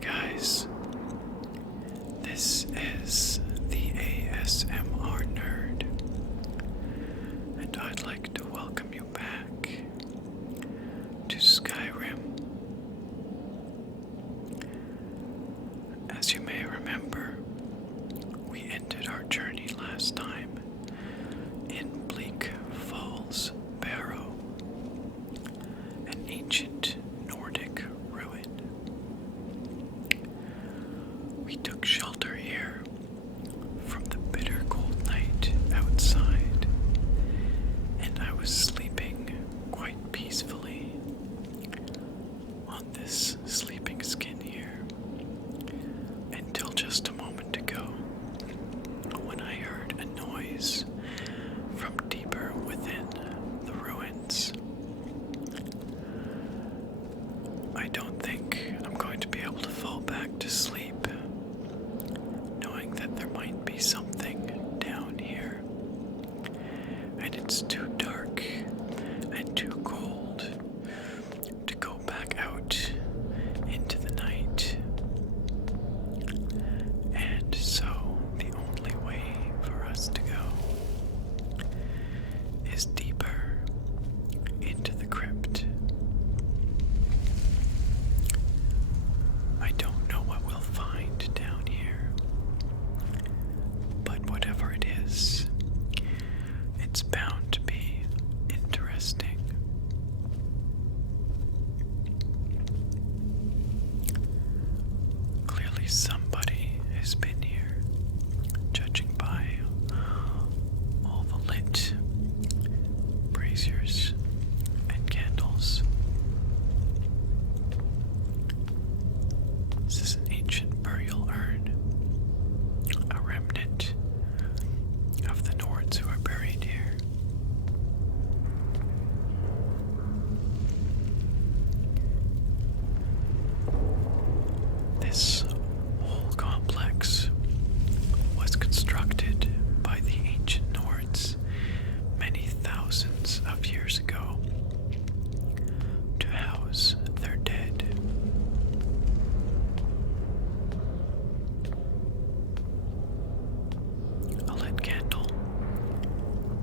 guys. This is the ASMR Nerd, and I'd like to welcome you back to Skyrim. As you may remember, we ended our journey last time in Bleak Falls Barrow, an ancient Nordic ruin. We took shelter here from the bitter cold night outside, and I was sleeping quite peacefully on this sleeping skin here until just a moment ago when I heard a noise from deeper within the ruins. I don't think I'm going to be able to fall back to sleep knowing that there might be something down here, and it's too dark and too cold to go back out into the night. And so the only way for us to go is deeper into the crypt. I don't know what we'll find down here, but whatever it is, it's bound to be interesting. Clearly somebody has been here, judging by all the lit braziers and candles. This is an ancient burial urn, a remnant of the Nords who are buried here. This whole complex was constructed by the ancient Nords many thousands of years ago to house their dead. A lit candle,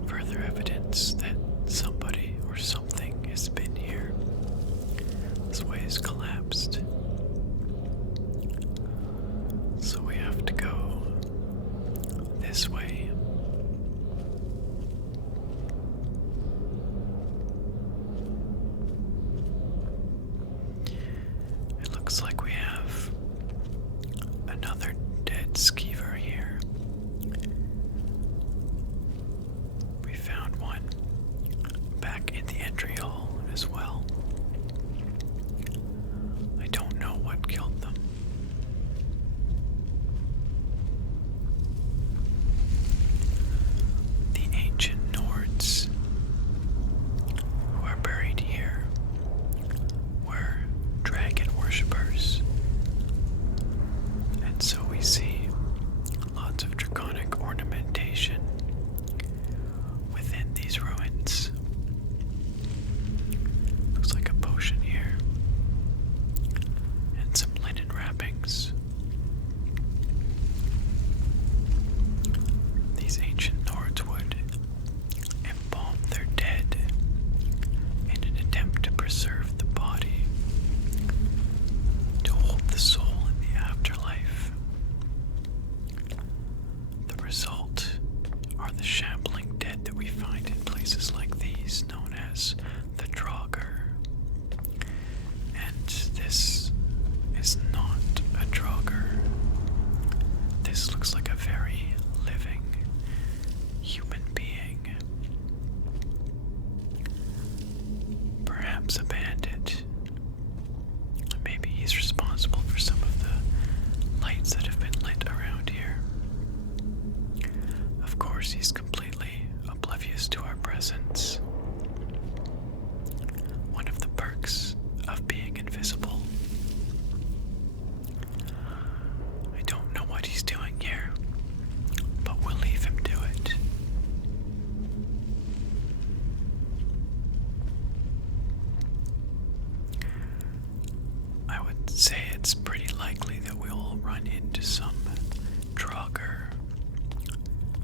further evidence that somebody or something has been here. This way is collapsed, so we have to go this way. It looks like we have another dead skeever here. We found one back in the entry hall as well. I don't know what killed them. The ancient Nords who are buried here were dragon worshippers, and so we see lots of draconic ornamentation within these ruins. Looks like a potion here, and some linen wrappings. These ancient Nords would embalm their dead in an attempt to preserve the body, to hold the soul in the afterlife. The result are the shambling dead that we find in places like these, known as the Draugr. And this is not a Draugr. This looks like a very living human being. Perhaps a bandit. Maybe he's responsible for some of the lights that have been lit around here. Of course, he's completely oblivious to our presence. One of the perks of being invisible. I don't know what he's doing here, but we'll leave him to it. I would say it's pretty likely run into some Draugr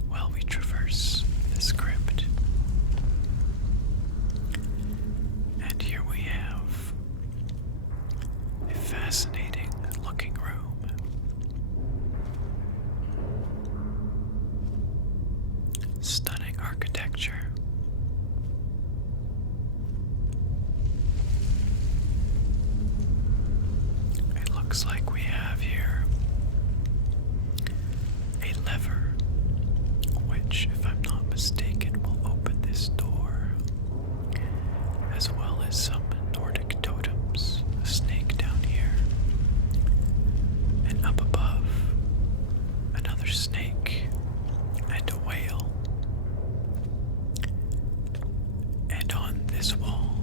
while we traverse this crypt. And here we have a fascinating looking room. Stunning architecture. It looks like we have here a lever, which, if I'm not mistaken, will open this door, as well as some Nordic totems, a snake down here, and up above, another snake, and a whale. And on this wall,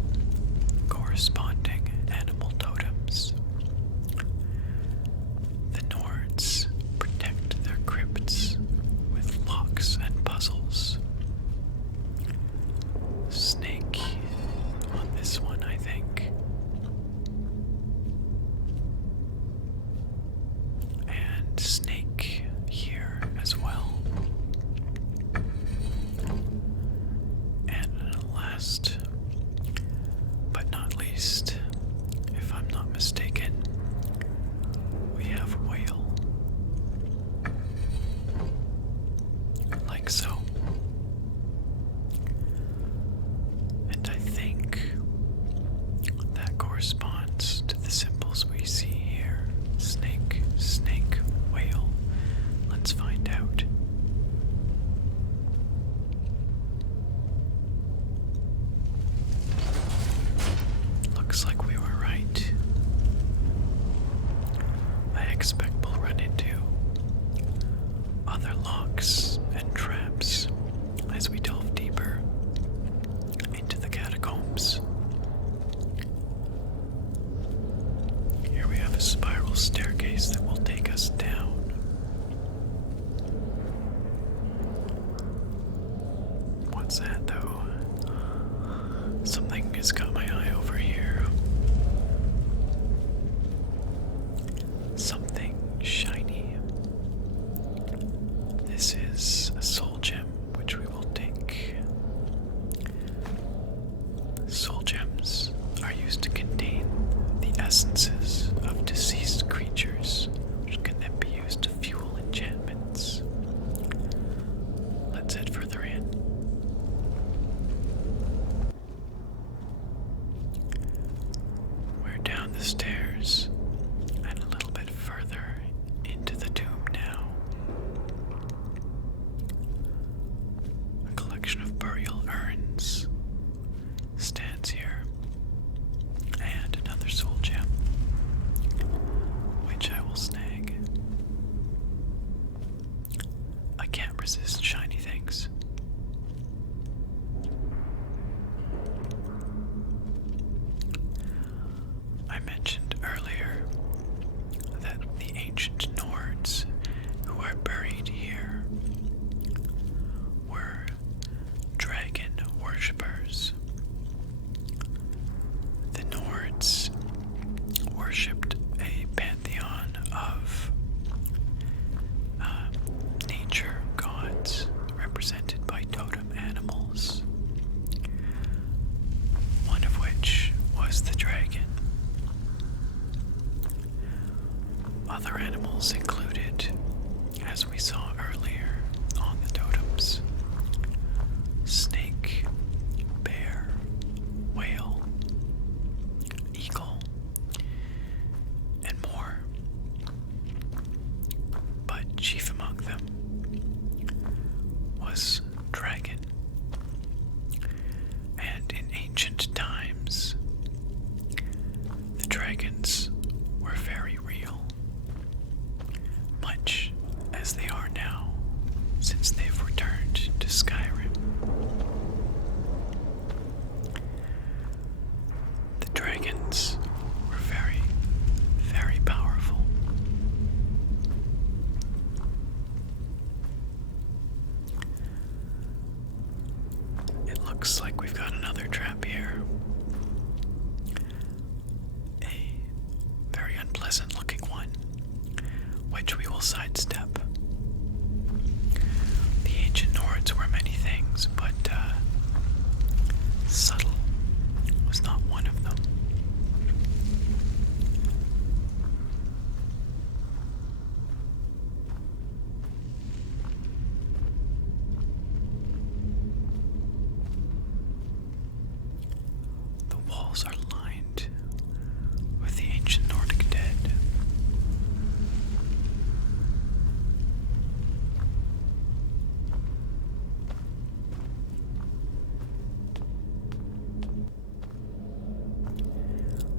corresponding animal totems. The Nords protect their crypts with locks and puzzles. Snake on this one, I think. And snake here as well. And last but not least, if I'm not mistaken, we have whale. Like so. And I think that corresponds to the symbols we see here. Snake, snake, whale. Let's find out. Looks like we were right. I expect we'll run into other locks and traps as we delve deeper into the catacombs. Here we have a spiral staircase that will take us down. What's that, though? Something has caught my eye over here. Something shiny. This is a soul gem, which we will take. Soul gems are used to contain the essences of deceased creatures, which can then be used to fuel enchantments. Let's head further in. We're down the stairs and a little bit further into the tomb now. A collection of burial urns stands here, and another soul gem, which I will snag. I can't resist shiny things. I mentioned earlier that the ancient Nords who are buried here were dragon worshippers. The Nords worshipped a pantheon of nature gods represented by totem animals, one of which was the dragon. Other animals included, as we saw earlier on the totems, snake, bear, whale, eagle, and more. But chief among them was dragon. And in ancient times, the dragons were very real, much as they are now, since they've returned to Skyrim. The dragons were very, very powerful. It looks like we've got another trap here. A very unpleasant looking one, which walls are lined with the ancient Nordic dead.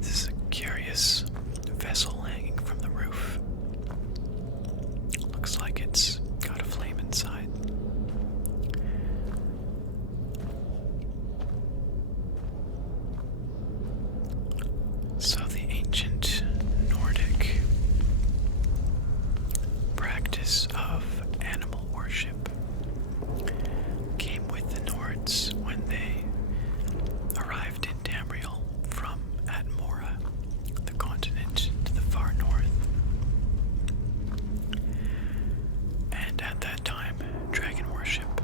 This is a curious vessel hanging from the roof. Looks like it's got a flame inside. So the ancient Nordic practice of animal worship came with the Nords when they arrived in Tamriel from Atmora, the continent to the far north. And at that time, dragon worship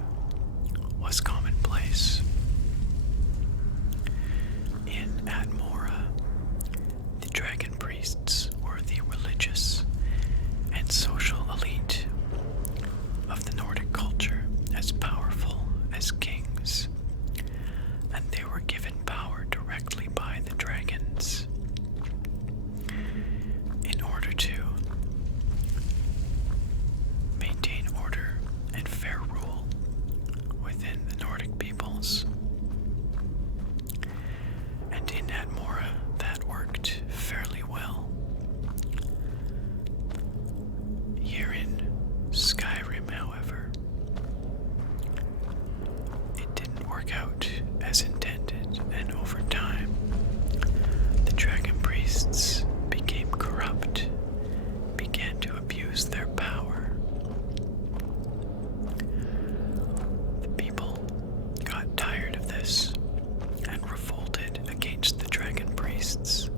was commonplace. In Atmora, the dragon priests were the religious and social elite of the Nordic culture, as powerful as kings, and they were given power directly by the dragons. In order to maintain order and fair rule within the Nordic peoples. And in Atmora, that worked fairly well. Here in Skyrim, however, it didn't work out as intended, and over time, the dragon priests became corrupt, began to abuse their power. The people got tired of this and revolted against the dragon priests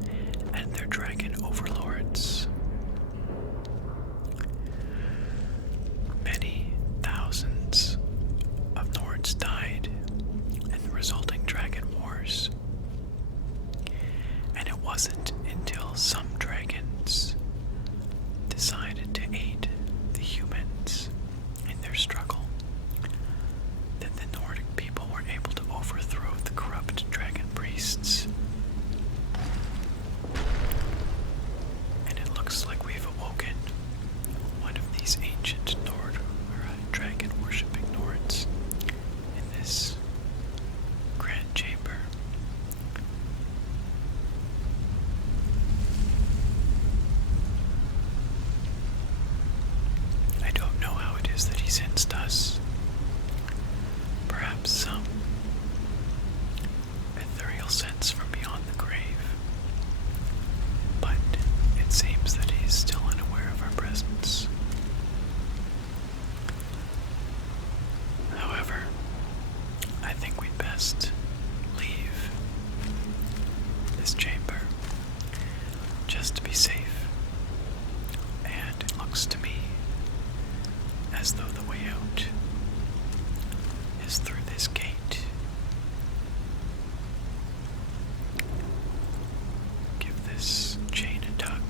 and their dragon overlords. Many thousands of Nords died in the resulting dragon wars. And it wasn't until some dragons decided to aid the humans in their struggle that the Nordic people were able to overthrow the corrupt dragon priests. And it looks like we've awoken one of these ancient dragon worshipping Nords in this grand chamber. I don't know how it is that he sensed us. Perhaps some ethereal sense from beyond the grave. But it seems that he's still unaware of our presence. However, I think we'd best leave this chamber just to be safe. And it looks to me as though the way out is through this gate. Give this chain a tug,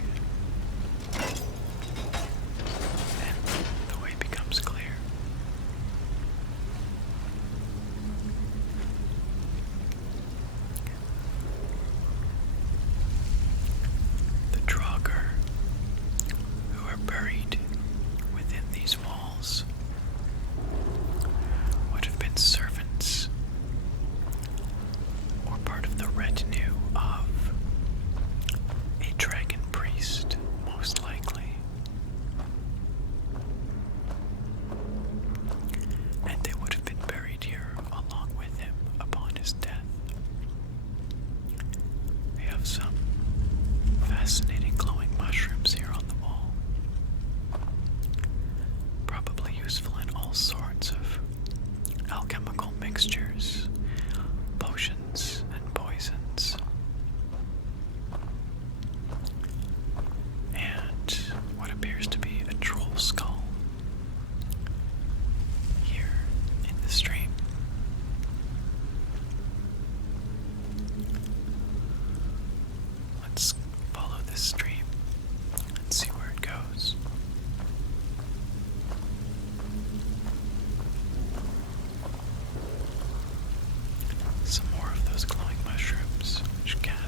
and the way becomes clear. The Draugr, who are buried within these walls, would have been servants or part of the retinue of a dragon priest, most likely. And they would have been buried here along with him upon his death. We have some fascinating glowing mushrooms here on the wall. Probably useful in all sorts of alchemical mixtures, potions, and poisons. And what appears to be a troll skull here in the stream. Let's follow this stream and see where it goes. Some more of those glowing mushrooms, which cast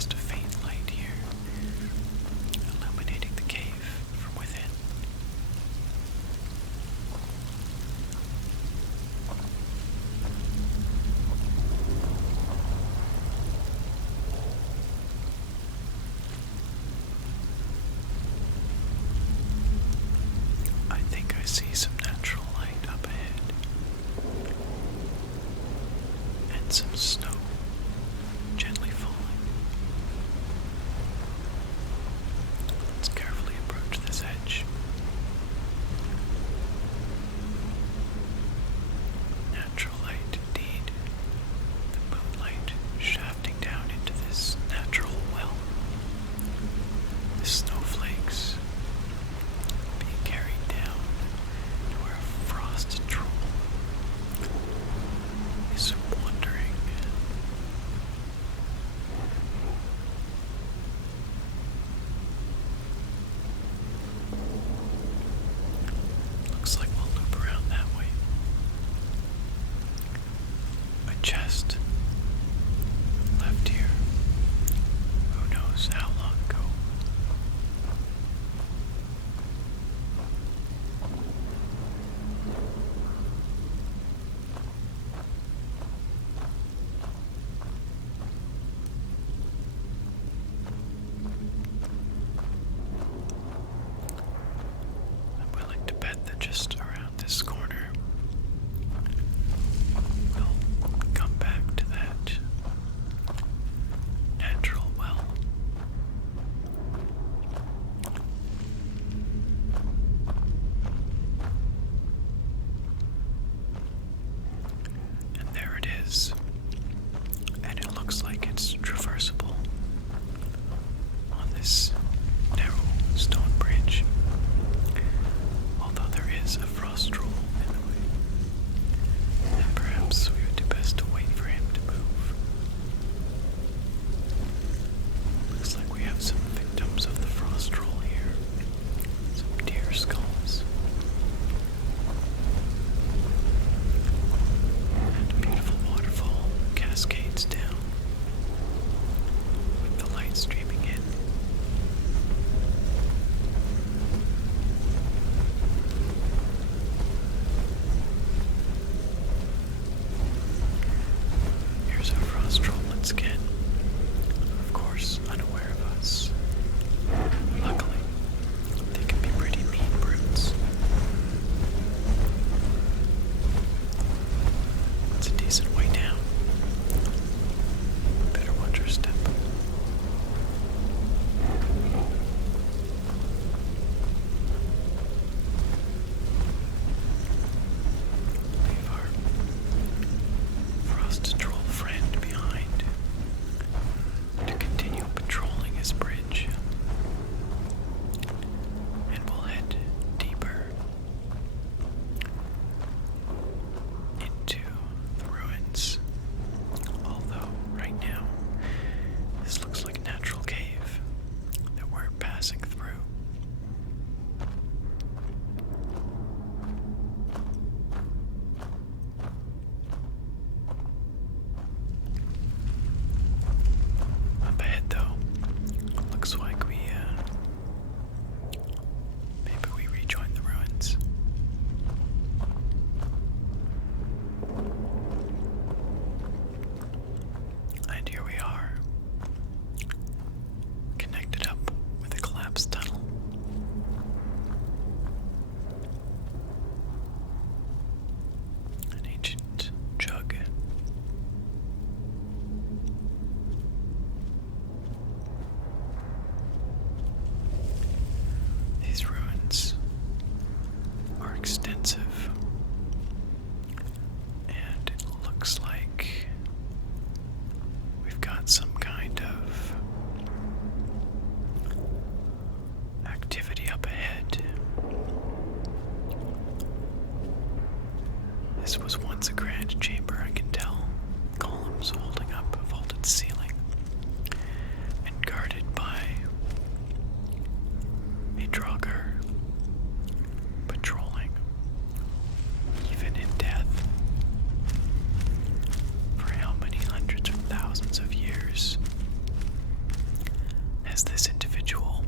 as this individual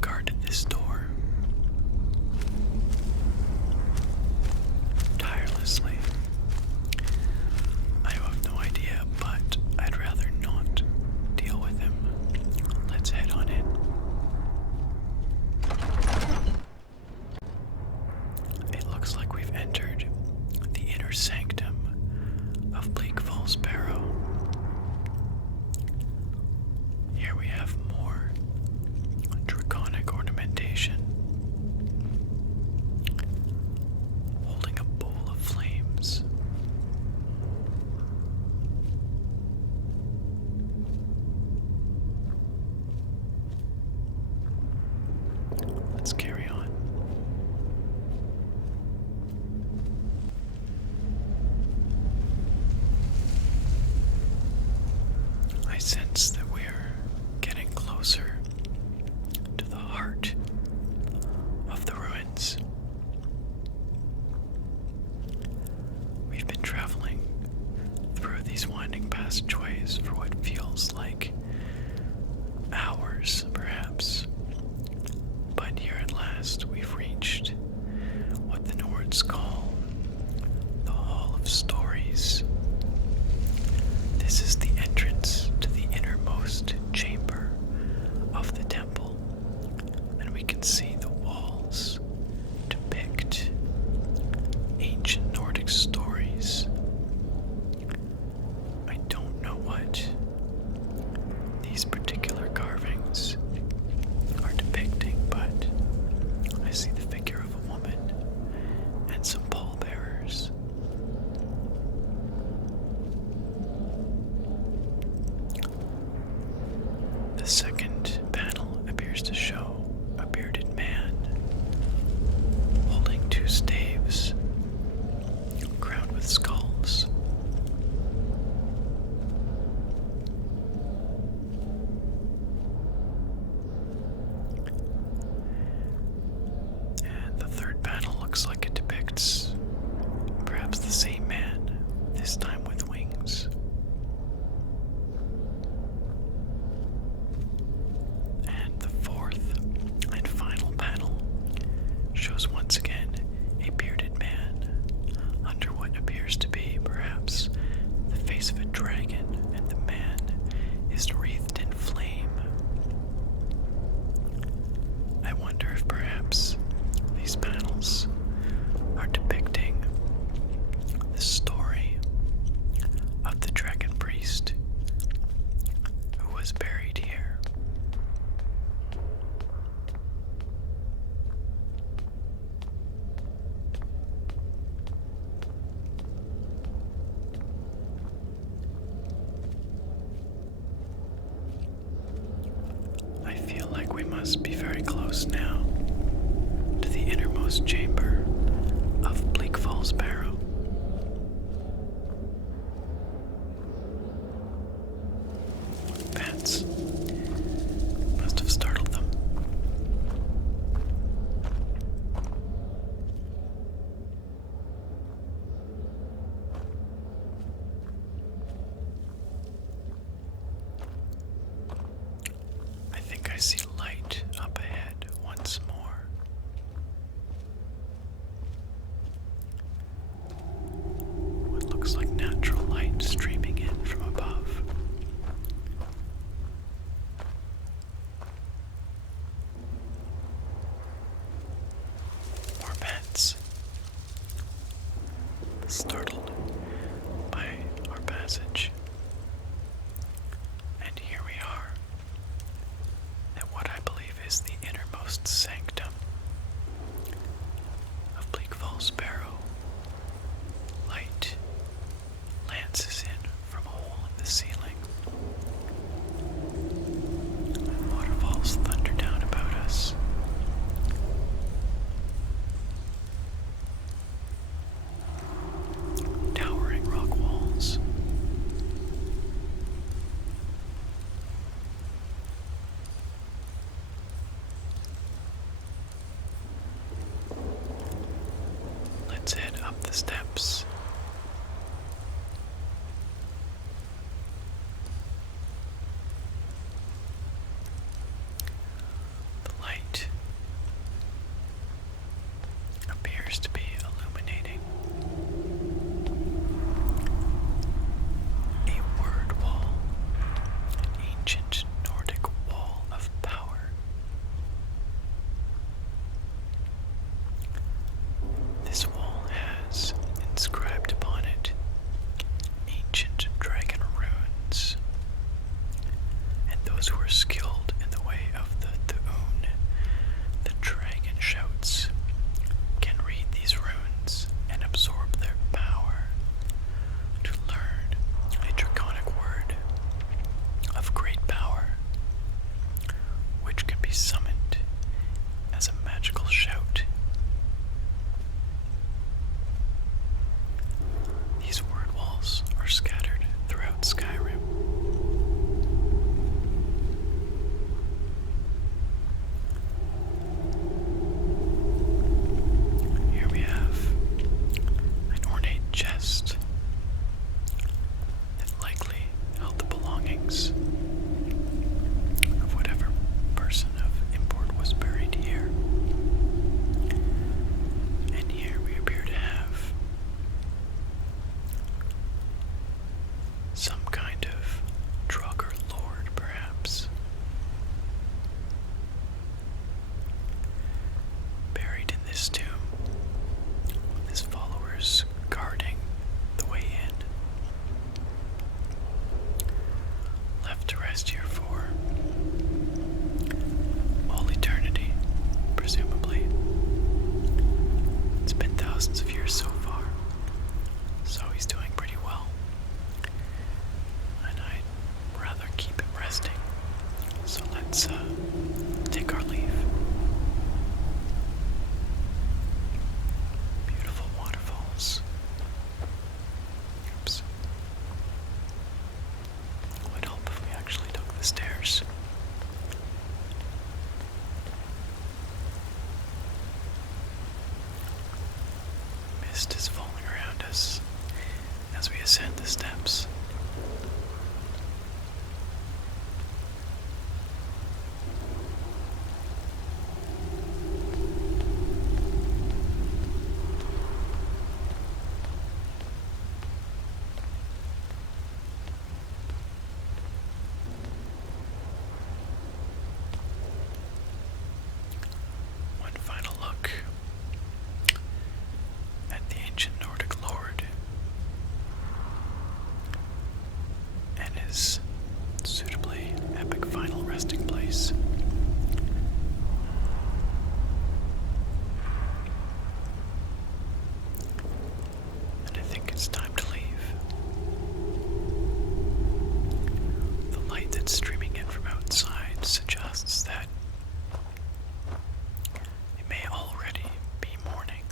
guarded this door tirelessly. I have no idea, but I'd rather not deal with him. Let's head on in. It looks like we've entered the inner sanctum of Bleak Falls Barrow. Here we have more draconic ornamentation, holding a bowl of flames. Let's carry on. I sense that we're getting closer to the heart of the ruins. We've been traveling through these winding passageways for what feels like hours, perhaps. But here at last we've reached what the Nords call the Hall of Stories. This is the entrance to the innermost chamber of the temple, and we can see the walls depict ancient Nordic stories. I don't know what these particular carvings are depicting, but I see the figure of a woman and some pallbearers. The second panel appears to show a bearded man holding two staves crowned with skulls. And the third panel looks like it depicts perhaps the same man, this time with wings. And the fourth and final panel shows once again a bearded man under what appears to be perhaps the face of a dragon, and the man is wreathed in flame. I wonder if perhaps these panels are depicting the story of the dragon priest who was buried here. I feel like we must be very close now to the innermost chamber of Bleak Falls Barrow. Bats must have startled them. I think I see light up ahead once more. What looks like natural light streaming in from above. More bats, startled by our passage. And here we are at what I believe is the innermost sanctum of Bleak Falls Barrow. Light lances in from a hole in the ceiling. And waterfalls thunder down about us. Towering rock walls. Let's head up the steps. who are skilled in the way of the Tu'un, the dragon shouts, can read these runes and absorb their power to learn a draconic word of great power, which can be summoned as a magical shout. These word walls are scattered throughout Skyrim. Here we have an ornate chest that likely held the belongings of whatever person of import was buried here. And here we appear to have some kind of drugger lord, perhaps, buried in this tomb, with his followers guarding the way in, left to rest here for all eternity, presumably. It's been thousands of years so far, so he's doing pretty well. And I'd rather keep him resting. So let's take our leave. Beautiful waterfalls. Oops. It would help if we actually took the stairs. Mist is falling around us as we ascend the steps. One final look at the ancient Nordic lord and his suitably epic final resting place. And I think it's time to leave. The light that's streaming in from outside suggests that it may already be morning.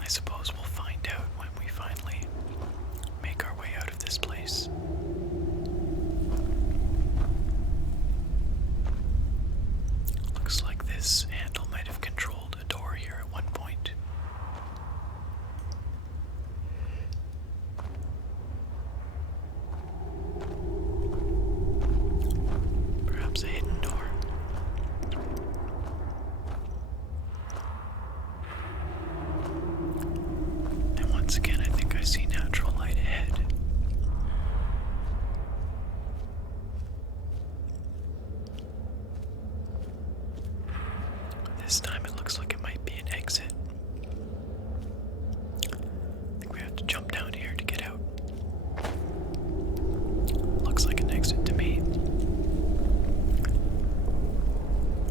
I suppose we'll find out when we finally make our way out of this place. Looks like this handle might have controlled a door here at one point. Perhaps a hidden door. And once again, I think I see natural light ahead. This time it looks like it might be an exit. I think we have to jump down here to get out. Looks like an exit to me.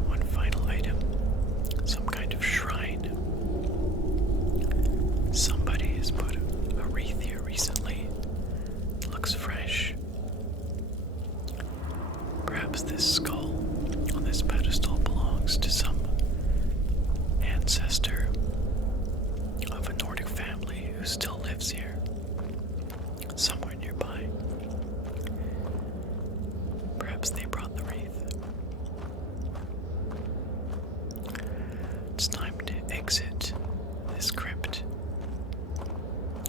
One final item. Some kind of shrine. Somebody has put a wreath here recently. It looks fresh. Perhaps this skull on this pedestal belongs to some ancestor of a Nordic family who still lives here, somewhere nearby. Perhaps they brought the wreath. It's time to exit this crypt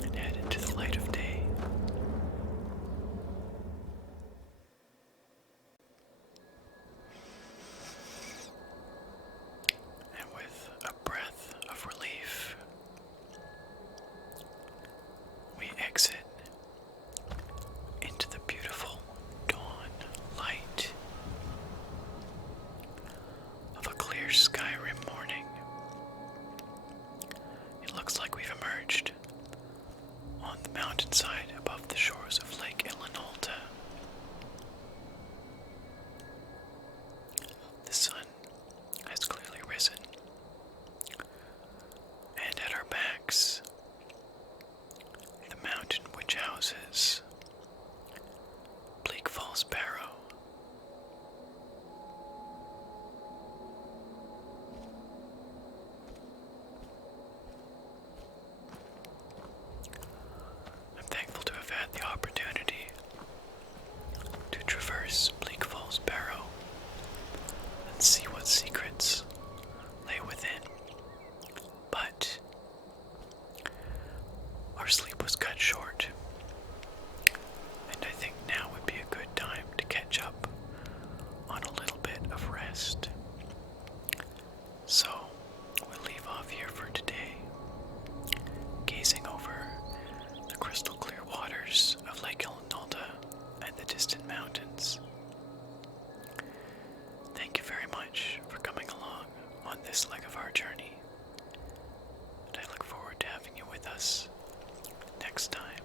and head into the light of day. this leg of our journey. And I look forward to having you with us next time.